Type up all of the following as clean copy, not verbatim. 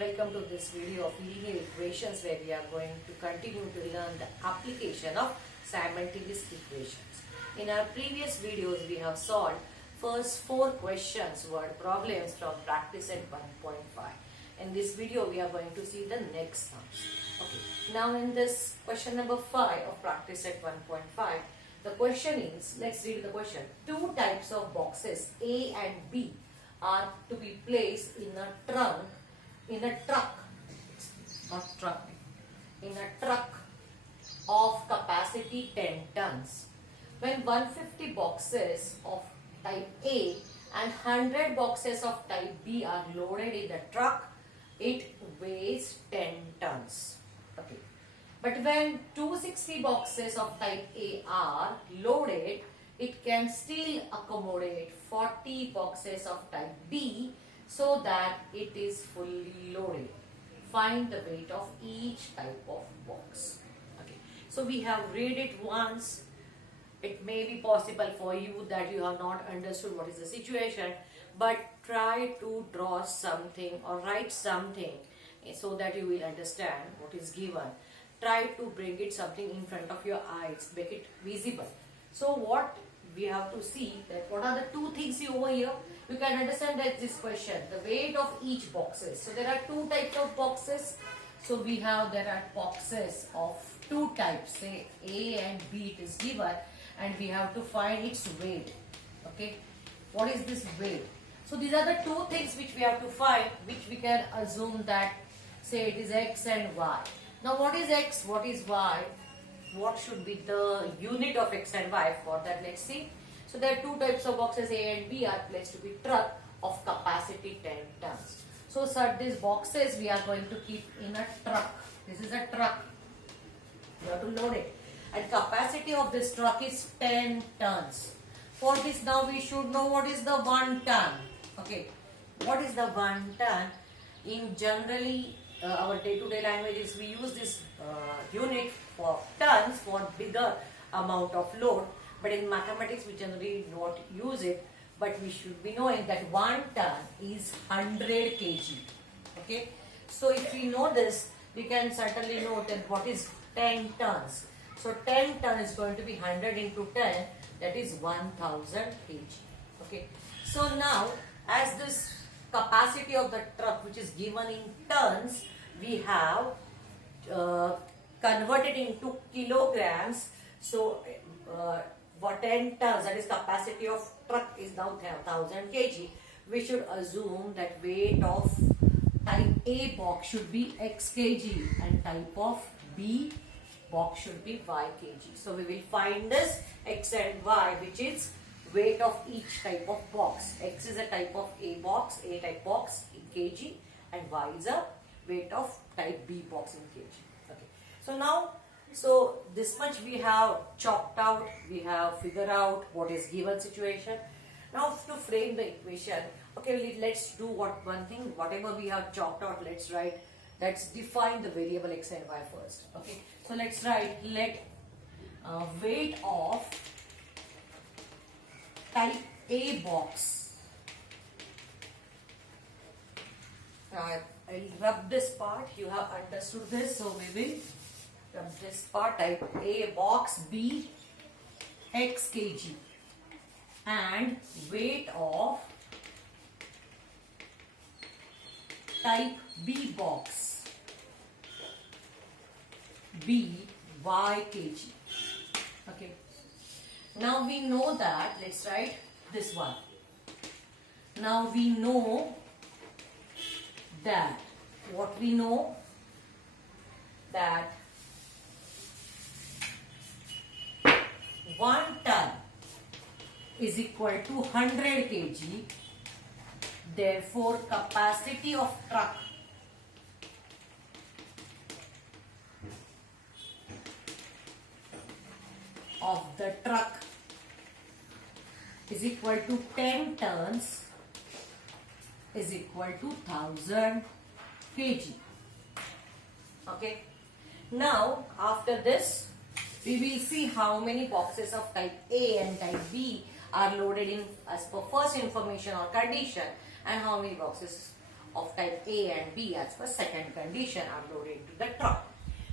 Welcome to this video of linear equations where we are going to continue to learn the application of simultaneous equations. In our previous videos we have solved first 4 questions word problems from practice at 1.5. In this video we are going to see the next sums. Okay. Now in this question number 5 of practice at 1.5, the question is, let's read the question. 2 types of boxes A and B are to be placed in a truck, of capacity 10 tons. When 150 boxes of type A and 100 boxes of type B are loaded in the truck, it weighs 10 tons. Okay. But when 260 boxes of type A are loaded, it can still accommodate 40 boxes of type B so that it is fully loaded. Find the weight of each type of box. Okay. So we have read it once. It may be possible for you that you have not understood what is the situation, but try to draw something or write something so that you will understand what is given. Try to bring it something in front of your eyes, make it visible. So what we have to see, that what are the 2 things over here? You can understand that this question, the weight of each boxes. So there are 2 types of boxes. So there are boxes of 2 types, say A and B it is given, and we have to find its weight. Okay, what is this weight? So these are the 2 things which we have to find, which we can assume that, say it is X and Y. Now what is X, what is Y? What should be the unit of X and Y? For that, let's see. So there are 2 types of boxes A and B are placed to be truck of capacity 10 tons. So these boxes we are going to keep in a truck. This is a truck. You have to load it. And capacity of this truck is 10 tons. For this now we should know what is the 1 ton. Okay. What is the 1 ton? In generally our day-to-day languages we use this unit for tons for bigger amount of load, but in mathematics we generally not use it, but we should be knowing that 1 ton is 100 kg. Okay, so if we know this, we can certainly know that what is 10 tons. So 10 ton is going to be 100 into 10, that is 1000 kg. Okay, so now as this capacity of the truck which is given in tons, we have converted into kilograms. So for 10 tons, that is capacity of truck is now 1000 kg. We should assume that weight of type A box should be X kg and type of B box should be Y kg. So we will find this X and Y, which is weight of each type of box. X is a type of A box, A type box in kg, and Y is a weight of type B box in kg. Okay. So now, this much we have chalked out, we have figured out what is given situation. Now to frame the equation, okay, let's do one thing, whatever we have chalked out, let's define the variable X and Y first. Okay. So let's write, let weight of type A box. Now I'll rub this part. You have understood this, so we will rub this part. Type A box B X kg and weight of type B box B Y kg. Okay. Now we know that, let's write this one. Now we know that, what we know that 1 ton is equal to 100 kg. Therefore, capacity of truck is equal to 10 tons is equal to 1000 kg. Okay. Now, after this, we will see how many boxes of type A and type B are loaded in as per first information or condition, and how many boxes of type A and B as per second condition are loaded into the truck.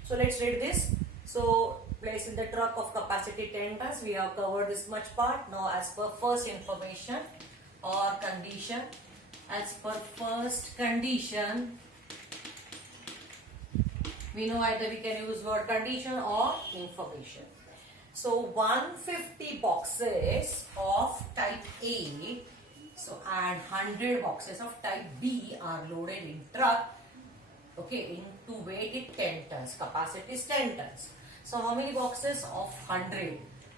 So let's read this. So placed in the truck of capacity 10 tons, we have covered this much part. Now as per first information or condition, as per first condition, we know either we can use word condition or information. So 150 boxes of type A, so and 100 boxes of type B are loaded in truck. Okay, into weight it 10 tons. Capacity is 10 tons. So how many boxes of 100?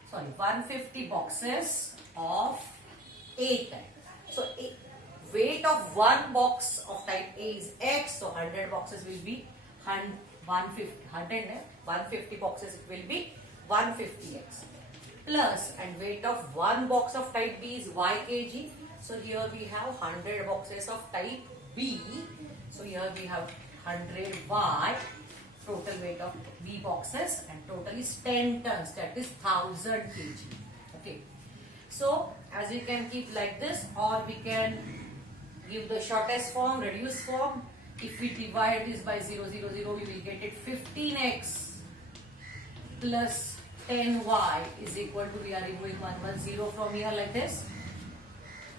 Sorry, 150 boxes of A type. So weight of one box of type A is X. So 100 boxes will be 150 boxes it will be 150x. Plus, and weight of one box of type B is Y kg. So here we have 100 boxes of type B. So here we have 100y, total weight of B boxes, and total is 10 tons, that is 1000 kg. Okay. So as you can keep like this, or we can give the shortest form, reduced form. If we divide this by 0, 0, 0, we will get it 15x plus 10y is equal to, we are removing 110 from here like this,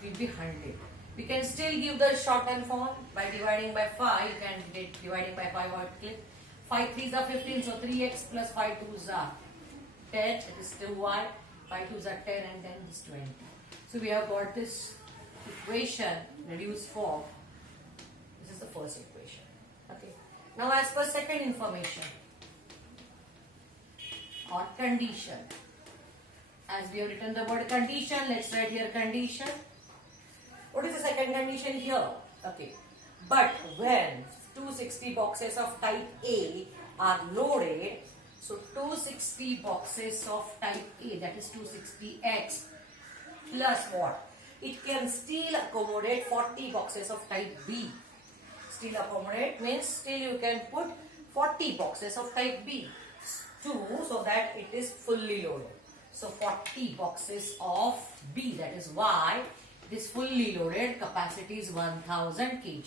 it will be 100. We can still give the shortened form by dividing by 5. You can get dividing by 5 or click. 5 3s are 15, so 3x plus 5 2s are 10, it is 2y, 5 2s are 10 and then is 20. So we have got this equation reduced form. This is the first equation. Okay. Now as per second information or condition, as we have written the word condition, let's write here condition. What is the second condition here? Okay. But when 260 boxes of type A are loaded, so 260 boxes of type A, that is 260x plus what? It can still accommodate 40 boxes of type B. Still accommodate means still you can put 40 boxes of type B too, so that it is fully loaded. So 40 boxes of B, that is Y, this fully loaded capacity is 1000 kg.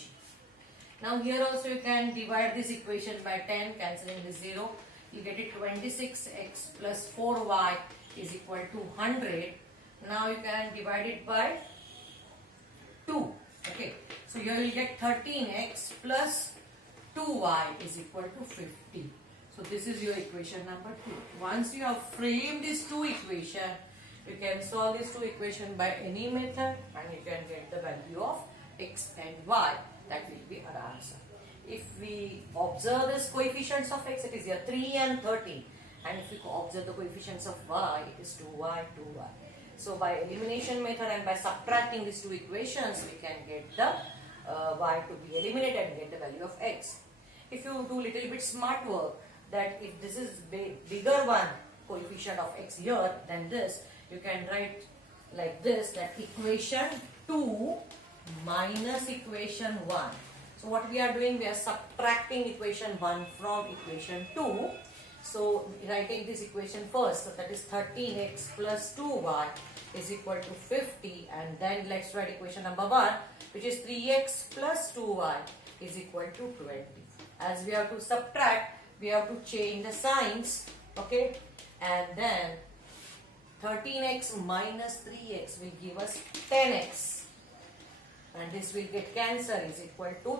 Now here also you can divide this equation by 10, cancelling this 0. You get it 26x plus 4y is equal to 100. Now you can divide it by 2. Okay. So here you will get 13x plus 2y is equal to 50. So this is your equation number 2. Once you have framed these two equations, you can solve these two equations by any method and you can get the value of x and y. That will be our answer. If we observe this coefficients of x, it is here 3 and 13. And if we observe the coefficients of y, it is 2y, 2y. So by elimination method and by subtracting these two equations, we can get the y to be eliminated and get the value of x. If you do little bit smart work, that if this is bigger one coefficient of x here than this, you can write like this, that equation 2 minus equation 1. So what we are doing, we are subtracting equation 1 from equation 2. So writing this equation first, so that is 13x plus 2y is equal to 50, and then let's write equation number 1, which is 3x plus 2y is equal to 20. As we have to subtract, we have to change the signs, okay, and then 13x minus 3x will give us 10x, and this will get cancelled, is equal to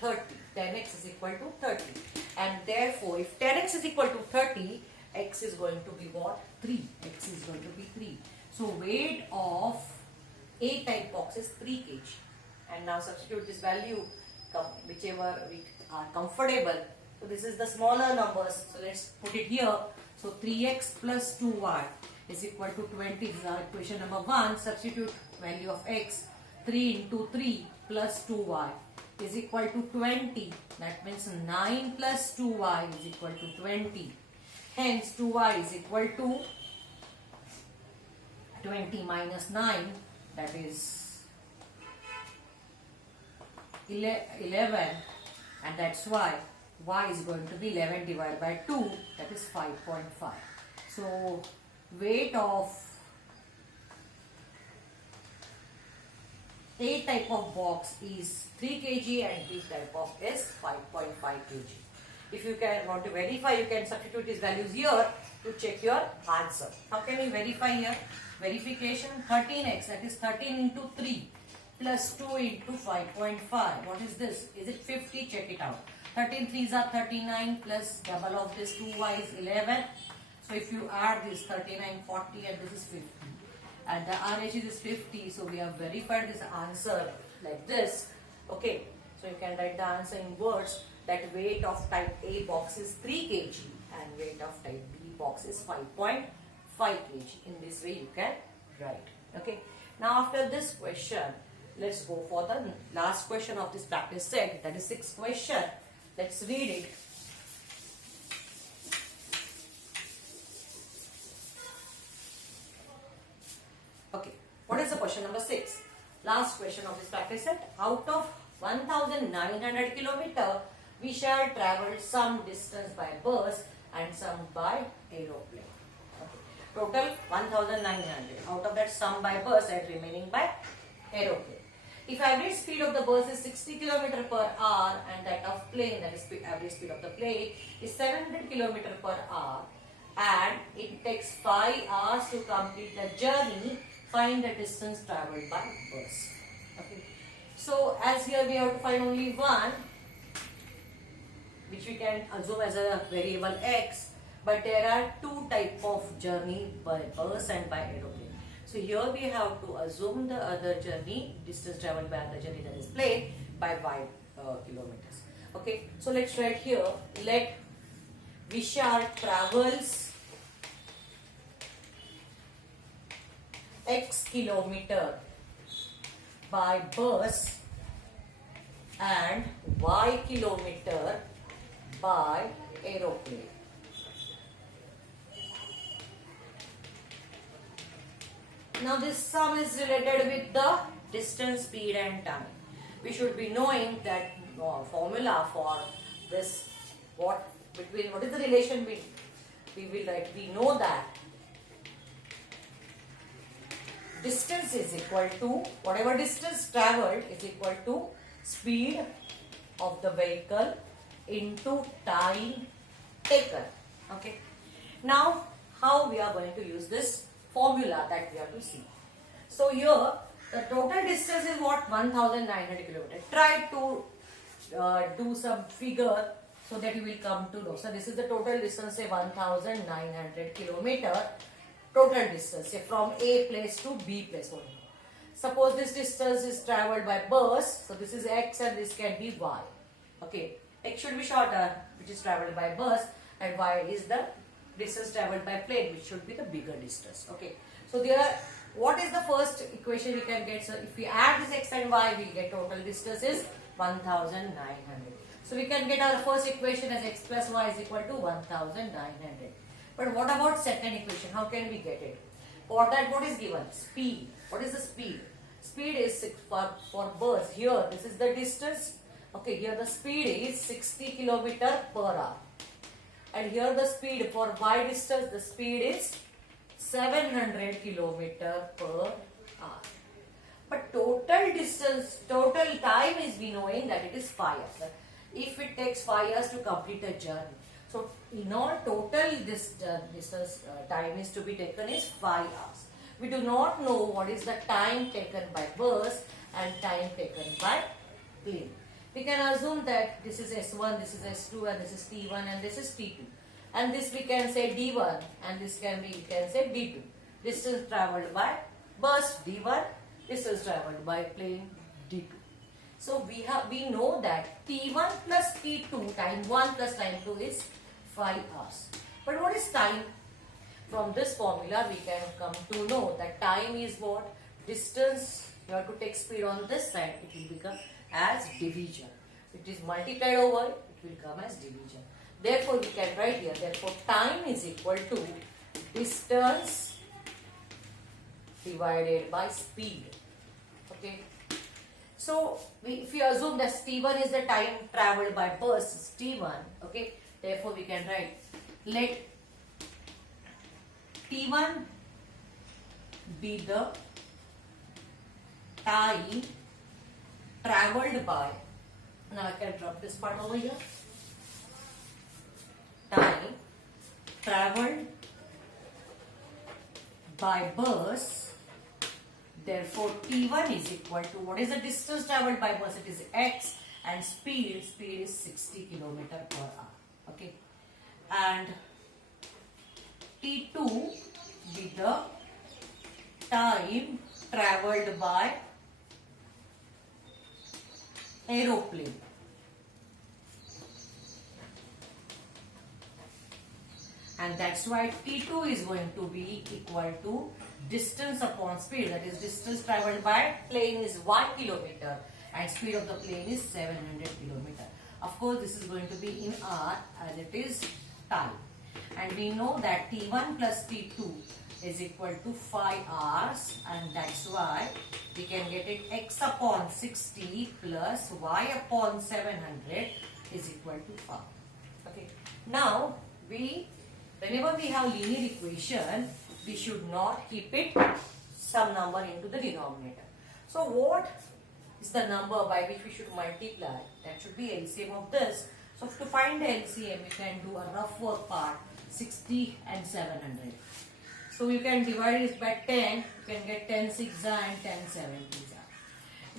30. 10x is equal to 30, and therefore if 10x is equal to 30, x is going to be what? 3. X is going to be 3. So weight of A type box is 3 kg, and now substitute this value whichever we are comfortable. So this is the smaller numbers, so let's put it here. So 3x plus 2y is equal to 20. This is our equation number 1. Substitute value of x. 3 into 3 plus 2y is equal to 20. That means 9 plus 2y is equal to 20. Hence 2y is equal to 20 minus 9, that is 11, and that's why y is going to be 11 divided by 2, that is 5.5. So weight of A type of box is 3 kg and B type of is 5.5 kg. If you want to verify, you can substitute these values here to check your answer. How can we verify here? Verification 13x, that is 13 into 3 plus 2 into 5.5. What is this? Is it 50? Check it out. 13 3s are 39 plus double of this 2y is 11. So if you add this 39, 40 and this is 50. And the RH is 50. So we have verified this answer like this. Okay. So you can write the answer in words that weight of type A box is 3 kg and weight of type B box is 5.5 kg. In this way you can write. Okay. Now after this question, let's go for the last question of this practice set. That is 6th question. Let's read it. Okay. What is the question number 6? Last question of this practice set. Out of 1900 kilometer, we shall travel some distance by bus and some by aeroplane. Okay. Total 1900. Out of that, some by bus and remaining by aeroplane. If average speed of the bus is 60 km per hour and that of plane, that is average speed of the plane, is 700 km per hour and it takes 5 hours to complete the journey, find the distance travelled by bus. Okay. So as here we have to find only one, which we can assume as a variable x, but there are two types of journey by bus and by aeroplane. So here we have to assume the other journey, distance travelled by other journey, that is plane, by y kilometers. Okay, so let's write here, let Vishal travels x kilometer by bus and y kilometer by aeroplane. Now this sum is related with the distance, speed and time. We should be knowing that formula for this, what is the relation we will write. We know that distance is equal to, whatever distance travelled is equal to speed of the vehicle into time taken. Okay. Now how we are going to use this formula that we have to see. So here the total distance is what? 1900 kilometers. Try to do some figure so that you will come to know. So this is the total distance, say 1900 kilometer total distance, say from A place to B place only. Suppose this distance is travelled by bus, so this is x and this can be y. Okay, x should be shorter, which is travelled by bus, and y is the distance travelled by plane, which should be the bigger distance. Okay, so there, what is the first equation we can get? So if we add this x and y, we get total distance is 1900. So we can get our first equation as x plus y is equal to 1900. But what about second equation? How can we get it? For that, what is given? Speed. What is the speed? Speed is for bus. Here, this is the distance. Okay, here the speed is 60 km per hour. And here the speed for y distance, the speed is 700 km per hour. But total distance, total time is we knowing that it is 5 hours. If it takes 5 years to complete a journey. So in all total this distance time is to be taken is 5 hours. We do not know what is the time taken by bus and time taken by plane. We can assume that this is S1, this is S2 and this is T1 and this is T2. And this we can say D1 and this can be, we can say D2. Distance travelled by bus D1, distance travelled by plane D2. So we know that T1 plus T2 time 1 plus time 2 is 5 hours. But what is time? From this formula we can come to know that time is what? Distance, you have to take speed on this side, it will become as division. It is multiplied over, it will come as division. Therefore we can write here, therefore time is equal to distance divided by speed. Okay. So if you assume that T1 is the time travelled by bus, T1, okay, therefore we can write, let T1 be the time traveled by, now I can drop this part over here, time traveled by bus, therefore T1 is equal to, what is the distance traveled by bus? It is x, and speed is 60 km per hour. Okay, and T2 be the time traveled by aeroplane. And that's why T2 is going to be equal to distance upon speed. That is, distance traveled by plane is 1 kilometer and speed of the plane is 700 kilometer. Of course, this is going to be in hour as it is time. And we know that T1 plus T2 is equal to 5 hours, and that's why we can get it x upon 60 plus y upon 700 is equal to 5. Okay. Now, whenever we have linear equation, we should not keep it some number into the denominator. So what is the number by which we should multiply? That should be LCM of this. So to find the LCM, you can do a rough work part, 60 and 700. So you can divide it by 10, you can get 10 6 and 10 70s.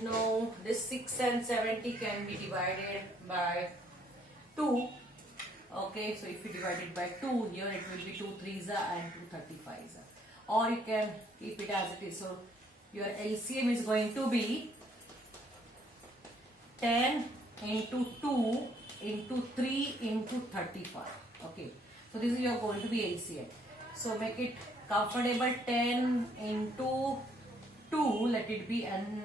Now this 6 and 70 can be divided by 2. Okay, so if you divide it by 2, here it will be 2 3s and 2 35s. Or you can keep it as it is. So your LCM is going to be 10 into 2 into 3 into 35. Okay, so this is your going to be LCM. So make it comfortable, 10 into 2, let it be, and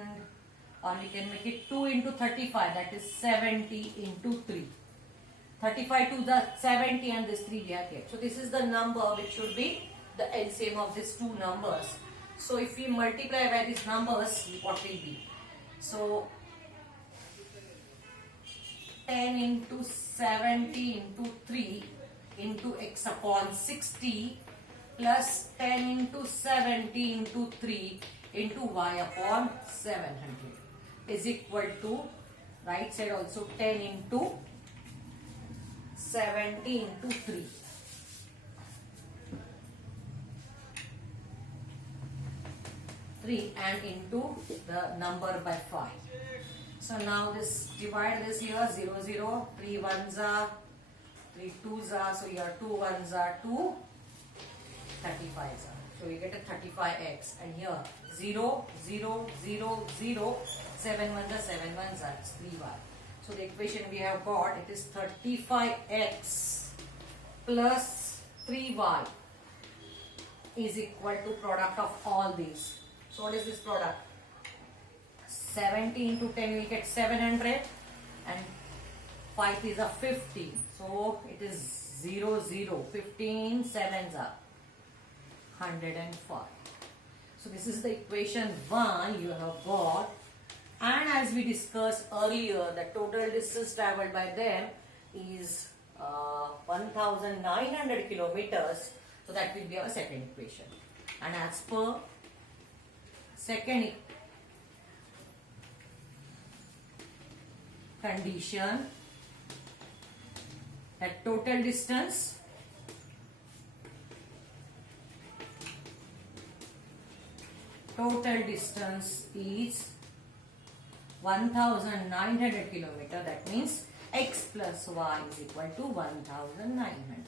or we can make it 2 into 35, that is 70 into 3. 35 to the 70 and this 3 we have kept. So this is the number which should be the LCM of these two numbers. So if we multiply by these numbers, what will be? So 10 into 70 into 3 into x upon 60 plus 10 into 70 into 3 into y upon 700 is equal to, right side also, 10 into 70 into 3. And into the number by 5. So now this, divide this here, 0 0, 3 1s are, 3 2s are, so here 2 1s are 2, 35s are. So we get a 35x, and here 0 0 0 0, 7 1s are 7 1s are, it's 3y. So the equation we have got, it is 35x plus 3y is equal to product of all these. So what is this product? 70 into 10 we will get 700, and 5 is a 15. So it is 0 0, 15 7s are 105. So this is the equation 1 you have got. And as we discussed earlier, the total distance traveled by them is 1900 kilometers. So that will be our second equation. And as per second condition, that total distance is 1900 kilometer. That means x plus y is equal to 1900.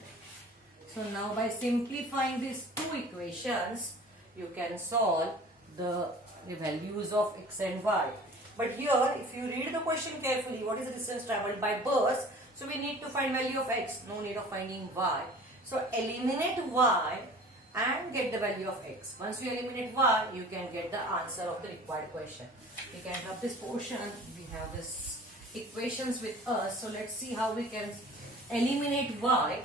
So now by simplifying these two equations, you can solve the values of x and y. But here, if you read the question carefully, what is the distance traveled by bus? So we need to find value of x, no need of finding y. So eliminate y and get the value of x. Once you eliminate y, you can get the answer of the required question. We can have this portion, we have this equations with us. So let's see how we can eliminate y.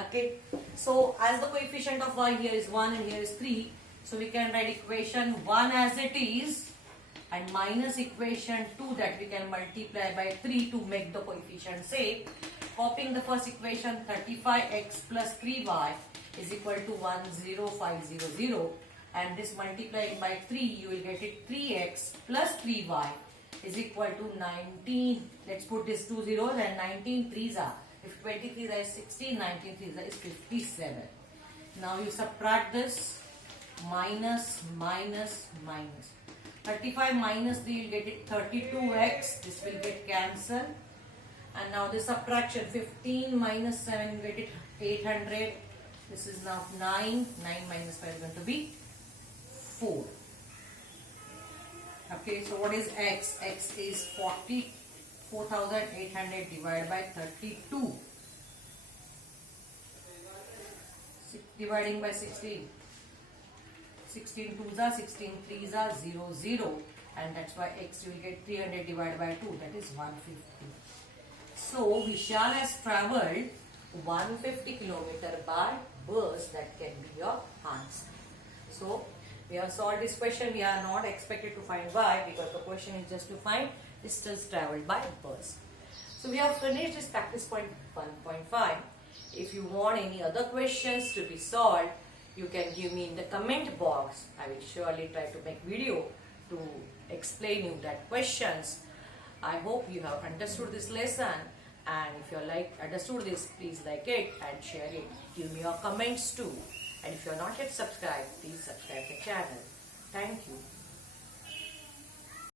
Okay, so as the coefficient of y here is 1 and here is 3, so we can write equation 1 as it is and minus equation 2 that we can multiply by 3 to make the coefficient same. Copying the first equation, 35x plus 3y is equal to 10500, and this multiplying by 3 you will get it 3x plus 3y is equal to 19. Let's put this 2 zeros and 19 threes are. If 20 threes are 16, 19 threes is 57. Now you subtract this. Minus, minus, minus. 35 minus 3, you'll get it 32x. This will get cancelled. And now the subtraction, 15 minus 7, you get it 800. This is now 9. 9 minus 5 is going to be 4. Okay, so what is x? X is 44,800 divided by 32. Dividing by 16. 16 2s are 16 3s are 0 0, and that's why x you will get 300 divided by 2, that is 150. So Vishal has travelled 150 km by bus. That can be your answer. So we have solved this question. We are not expected to find y because the question is just to find distance travelled by bus. So we have finished this practice point 1.5. If you want any other questions to be solved, you can give me in the comment box. I will surely try to make video to explain you that questions. I hope you have understood this lesson, and if you understood this, please like it and share it. Give me your comments too. And if you are not yet subscribed, please subscribe the channel. Thank you.